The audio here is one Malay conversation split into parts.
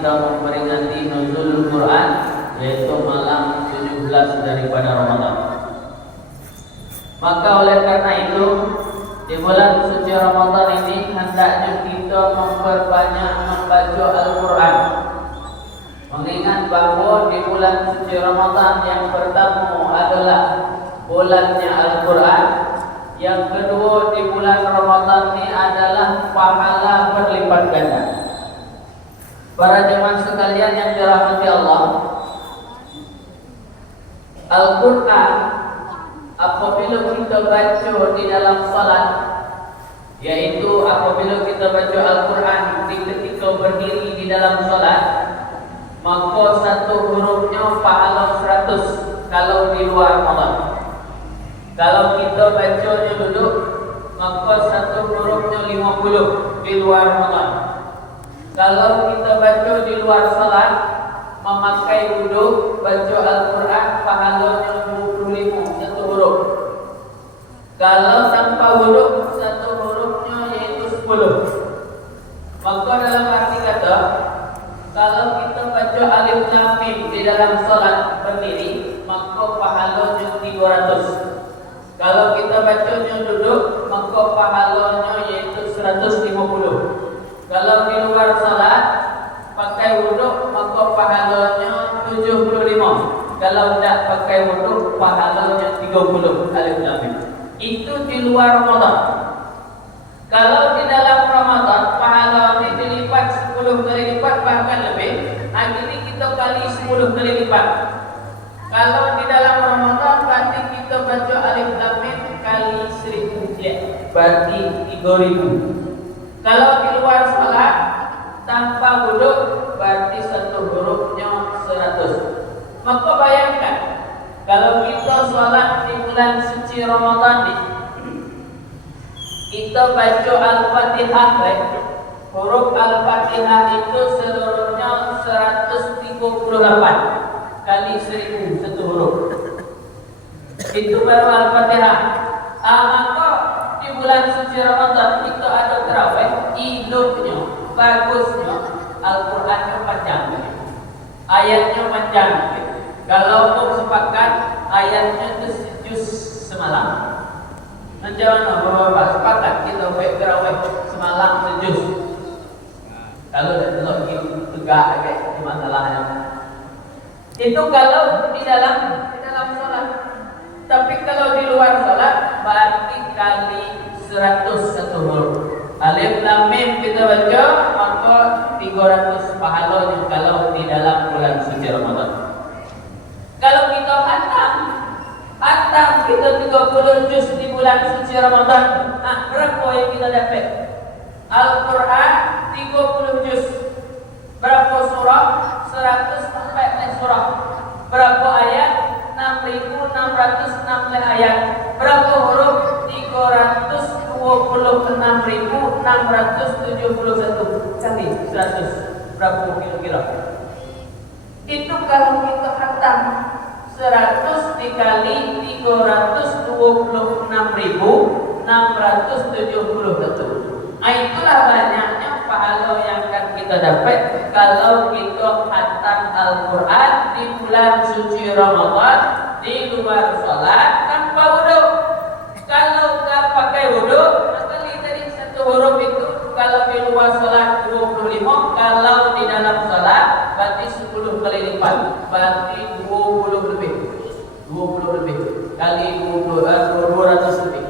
kita memperingati nuzul Quran, yaitu malam 17 daripada Ramadan. Maka oleh karena itu, di bulan suci Ramadan ini hendaknya kita memperbanyak membaca Al-Quran. Mengingat bahawa di bulan suci Ramadan yang pertama adalah bulannya Al-Quran, yang kedua di bulan Ramadan ini adalah pahala berlipat ganda. Para jemaah sekalian yang dirahmati Allah, Al-Quran apabila kita baca di dalam salat, yaitu apabila kita baca Al-Quran di ketika berdiri di dalam salat, maka satu hurufnya pahala 100 kalau di luar Ramadan. Kalau kita bacanya duduk, maka satu hurufnya 50 di luar Ramadan. Kalau kita baca di luar salat, memakai duduk, baca Al-Quran, pahalanya 25 satu huruf. Kalau tanpa huruf, satu hurufnya yaitu 10. Maka dalam arti kata, kalau kita baca alif lam mim di dalam salat berdiri, maka pahalanya 300. Kalau kita bacanya duduk, maka pahalanya yaitu 150. Kalau di luar salat pakai wuduk, maka pahalanya 75. Kalau tidak pakai wuduk, pahalanya 30 alif lam mim. Itu di luar Ramadan. Kalau di dalam Ramadan, pahalanya dilipat 10 kali lipat, bahkan lebih. Akhirnya kita kali 10 kali lipat. Kalau di dalam Ramadan, berarti kita baca alif lam mim kali 1000, ya, berarti 3000. Kalau di luar salat tanpa wuduk, berarti satu hurufnya 100. Maka bayangkan, kalau kita salat di bulan suci Ramadan ini, kita baca Al-Fatihah, huruf Al-Fatihah itu seluruhnya 138 kali 1000 satu huruf. Itu baru Al-Fatihah. Maka di bulan suci Ramadan kita ada tarawih, induknya, bagusnya, Al-Qurannya panjang, ayatnya panjang. Kalau pun sepakat ayatnya itu sejuz semalam. Macam mana Bapak sepakat kita baik tarawih semalam sejuz? Kalau tidak tegak di masalahnya. Itu kalau di dalam salat. Tapi kalau di luar salat, berarti kali 100 satu huruf. Alif lam mim kita baca, maka 300 pahalanya kalau di dalam bulan suci Ramadan. Kalau kita hatam kita 30 juz di bulan suci Ramadan. Berapa yang kita dapat? Al-Quran 30 juz. Berapa surah? 114 surah. Berapa ayat? 6.616 ayat. Berapa huruf? 326.671 kali 100. Berapa kira-kira? Itu kalau kita khatam 100 dikali 326.671. Itulah banyaknya pahala yang akan kita dapat kalau kita khatam Al-Quran di bulan suci Ramadan di luar salat tanpa wudhu. Kalau tak pakai wudhu, maka tadi satu huruf itu kalau di luar salat 25, kalau di dalam salat berarti 10 kali lipat, berarti 20 lebih kali 200 lebih,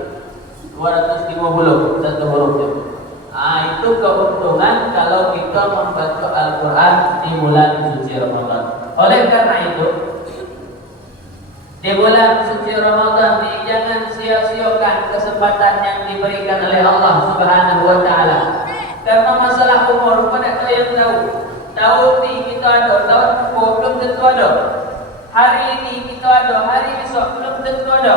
250 satu hurufnya. Itu keuntungan kalau kita membaca Al-Quran di bulan suci Ramadan. Oleh karena itu, di bulan suci Ramadan ini jangan sia-siakan kesempatan yang diberikan oleh Allah Subhanahu wa Ta'ala. Karena masalah umur, pada kalian tahu ni kita ada, tahun depan belum tentu ada. Hari ini kita ada, hari esok belum tentu ada.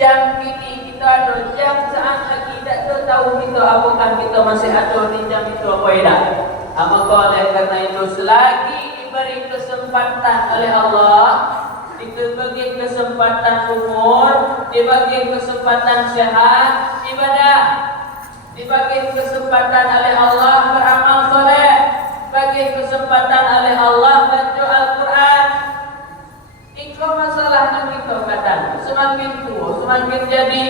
Jam ini kita ada, jam saat lagi tak tahu kita apakah kita masih ada di jam itu apa tidak. Maka oleh karena itu, selagi diberi kesempatan oleh Allah, dibagi kesempatan umur, dibagi kesempatan sehat, ibadah, dibagi kesempatan oleh Allah beramal soleh, bagi kesempatan kesempatan oleh Allah baca Al-Quran. Iko masalahnya kita kadang semakin tua, semakin jadi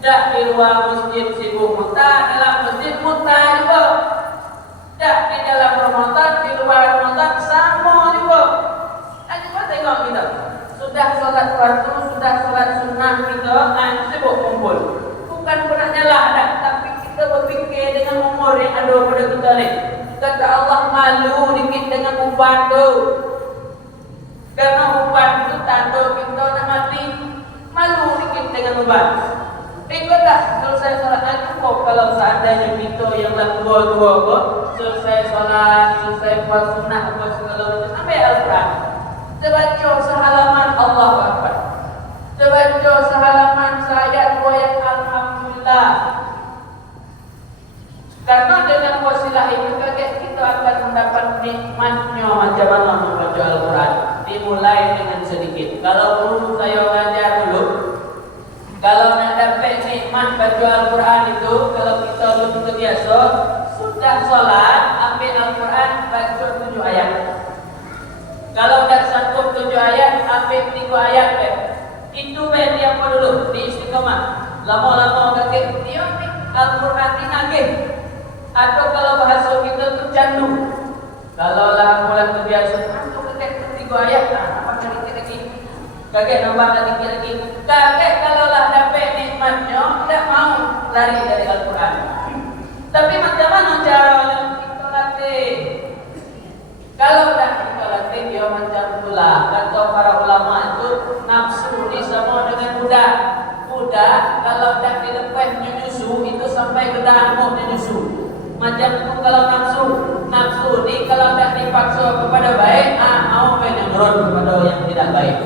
tak di luar masjid sibuk muntah, dalam masjid muntah juga. Tak di dalam Ramadan, di luar Ramadan sama juga. Coba tengok kita. Sudah sholat fardu, sudah sholat sunnah kita, sibuk kumpul. Bukan pernah nyalah dah, tapi kita berfikir dengan umur yang ada pada kita ni. Kata Allah malu dikit dengan uban tu. Karena uban itu tanda kita nak mati. Malu dikit dengan uban. Ikut tak selesai sholat cukup kalau seandainya kita yang dah tua-tua kok selesai sholat, selesai puas sunnah apa segala macam sampai Al-Quran. Terbaca sehalaman Allah Akbar. Terbaca sehalaman ayat ayat Alhamdulillah. Karena dengan wasilah itu kita akan mendapat nikmatnya macam mana membaca Al-Quran. Dimulai dengan sedikit. Kalau dulu saya ngajar dulu, kalau nak dapat nikmat baca Al-Quran itu, kalau kita belum terbiasa, sudah sholat, ambil Al-Quran, baca 7 ayat. Kalau dah sanggup 7 ayat, ambil 3 ayat. Itu yang apa dulu, di istiqamah. Lama-lama kakek, dia ambil Al-Quran ini nagih. Atau kalau bahasa kita tu candu. Kalau lah mulai terbiasa, tu kakek 3 ayat, apa kali lagi? Kakek nambah lagi. Kakek kalau lah dapat nikmatnya, tidak mau lari dari Al-Quran. Tapi macam mana caranya kita latih? Kalau dah kita latih, dia macam itulah. Kata para ulama itu, nafsu ni sama dengan budak. Budak kalau dah dilepas menyusu, itu sampai ke dalam menyusu. Macam tu kalau nafsu ni kalau dah dipaksa kepada baik, mau menurun kepada yang tidak baik.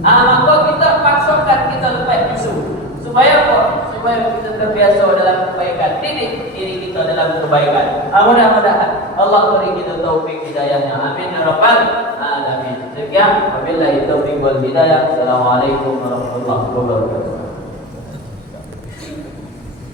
Maka kita paksakan kita lepas musuh. Supaya apa? Supaya kita terbiasa dalam kebaikan. Didik diri kita dalam kebaikan. Mudah-mudahan Allah beri kita taufik hidayahnya. Amin ya rabbal alamin. Sekian, wabillahi taufiq wal hidayah. Assalamualaikum warahmatullahi wabarakatuh.